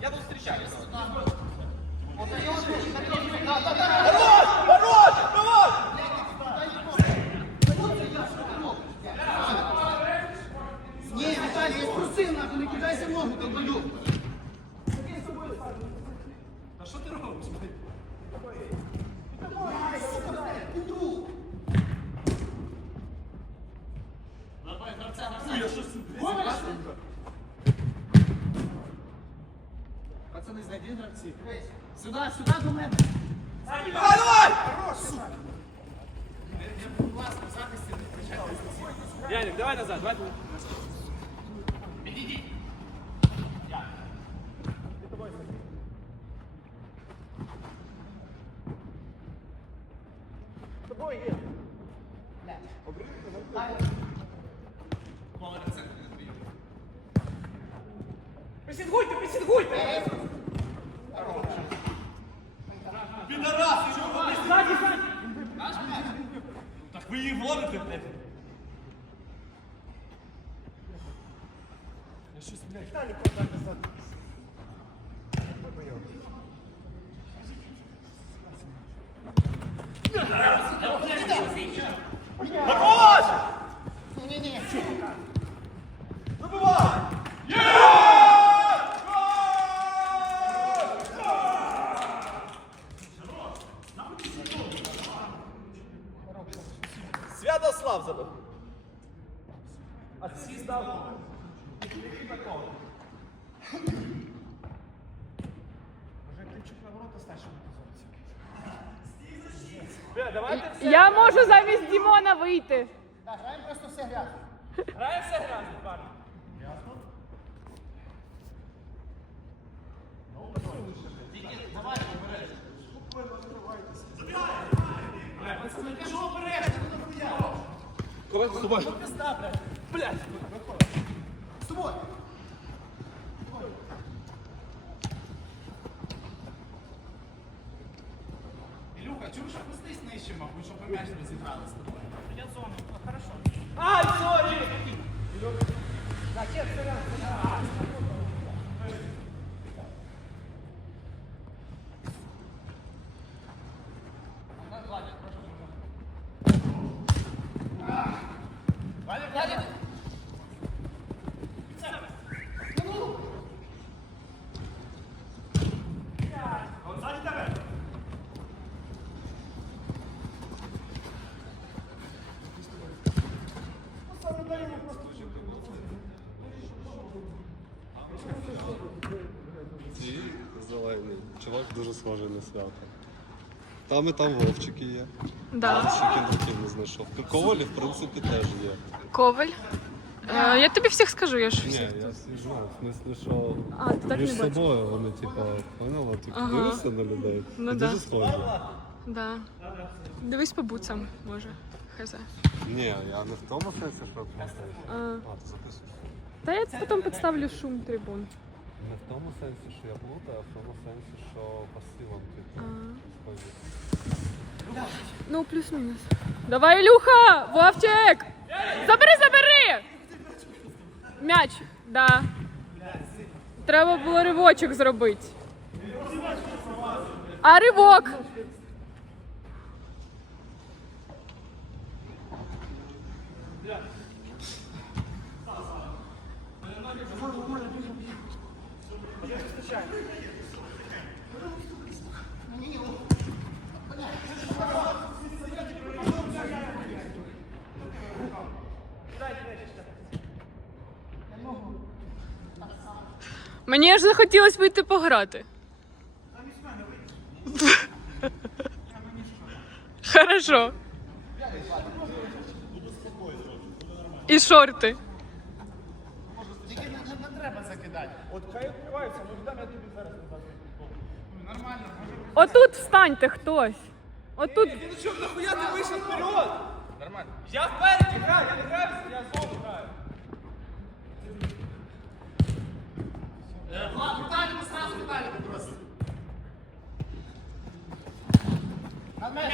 Я тут встречаюсь. Ні, Віталій, я спросив, нахуй, не кидайся в ногу, долбойоб. А що ти робиш? Пацани, знайди гравці. Сюди, сюди до мене. Давай, давай! Яник, давай назад, давай. Присідгуйте, присідгуйте! ви її водите, блядь. Я щось, блядь, далі подати назад. Хорош! Ні-ні-ні. Забивай! давайте все. Я можу замість Дімона вийти. Так, граємо просто все грязно. Граємо все грати, парні. Давай, з тобою. Блядь. Чувак дуже схожий на свято. Там і там вовчики є. Да. Ще кіндриків не знайшов. Ковалі, в принципі, теж є. Коваль. Е, я тобі всіх скажу, я ж Ні, всіх. я всі знаю. В смислі, що А, ти так між не бачиш. собою вони, типа, поняла, типу, Ага. дивишся на людей. Ну і да. Дуже схожі. Да. Дивись по буцам, може. Хз. Ні, я не в тому сенсі, що просто. А. А, ти записуєш. Та я потім підставлю шум трибун. Не в тому сенсі, що я плутаю, а в тому сенсі, що по силам, типу, А. Ну, плюс-мінус. Давай, Ілюха! Вовчик! Забери, забери! М'яч, да. Треба було ривочок зробити. А ривок? Мені аж захотілося вийти пограти. Хорошо. І шорти. Тільки не, треба закидати. От хай відкриваються, ну я тобі зараз. Нормально. Отут встаньте хтось. Отут. Ти ну що, нахуя ти вийшов вперед? Нормально. Я впереді граю, я не граю, я Влад, Виталику сразу Виталику просто. Мяч.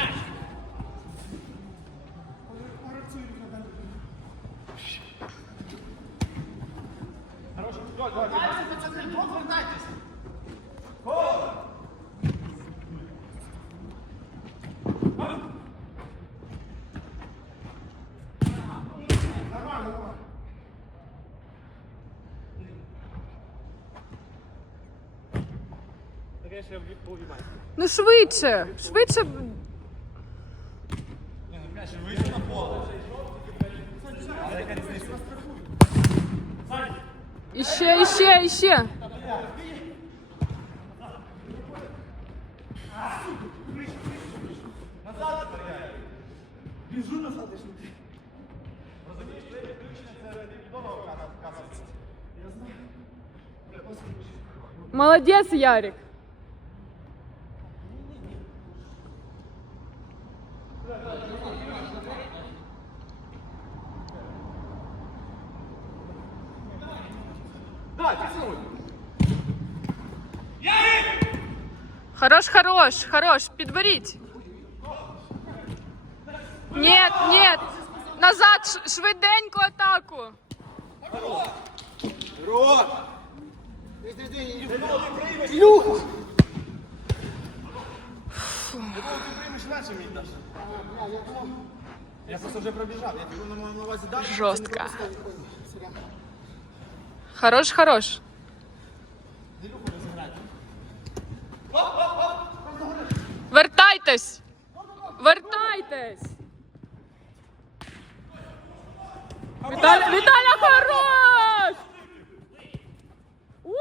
Хороший, пацаны, пацаны. Дальше, пацани, повертайтесь. Ну швидше, швидше. Вийди на поле. Іще, іще, іще. Молодець, Ярик. Хорош, хорош, хорош, підберіть. Нет, нет. Назад, ш- швиденько атаку. Я просто вже пробіжав, я тебе на на увазі дав. Жорстко. Хорош, хорош. Вертайтесь! Вертайтесь! Віталя, Віталя, хорош! У!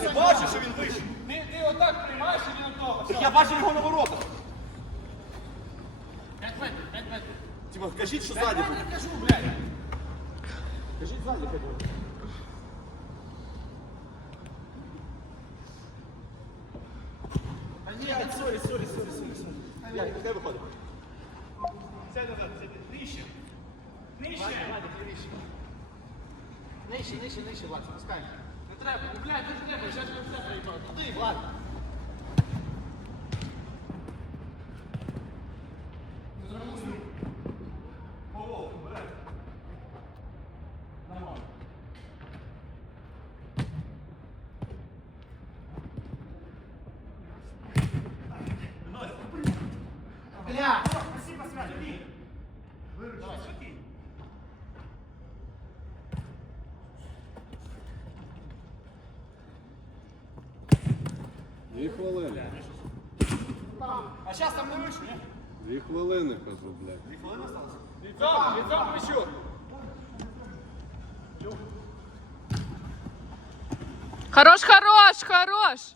Ти бачиш, що він вийшов? Ти, ти отак приймаєш і він одного. Так я бачив його на воротах. 5 метрів, 5 метрів. Типа, кажіть, що ззаді. Я кажу, блядь. Кажіть ззаді, хай буде. Та ні, та сорі, сорі, сорі, сорі, сорі. Я, хай виходить. Сядь назад, сядь. Нижче. Нижче. Нижче, нижче, нижче, Влад, пускай. Не треба, ну, блядь, не треба, зараз не все приїхав. Туди, Влад. Бля! Дві хвилини. А зараз там не вийшов, ні? Дві хвилини, кажу, блядь. Лицом, лицом плечу. Хорош, хорош, хорош!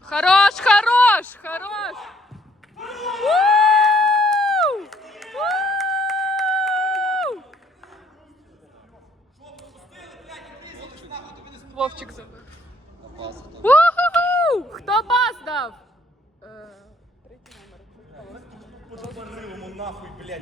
Хорош, хорош, хорош! Вовчик забив. Хто пас дав? Подобарилому нахуй, блядь.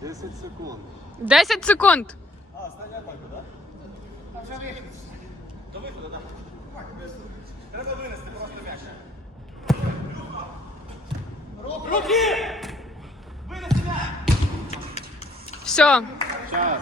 Десять секунд. 10 секунд. А, остання атака, так? До виходу, так? Треба винести просто м'яч. Руки! Винести м'яч! Все. Час.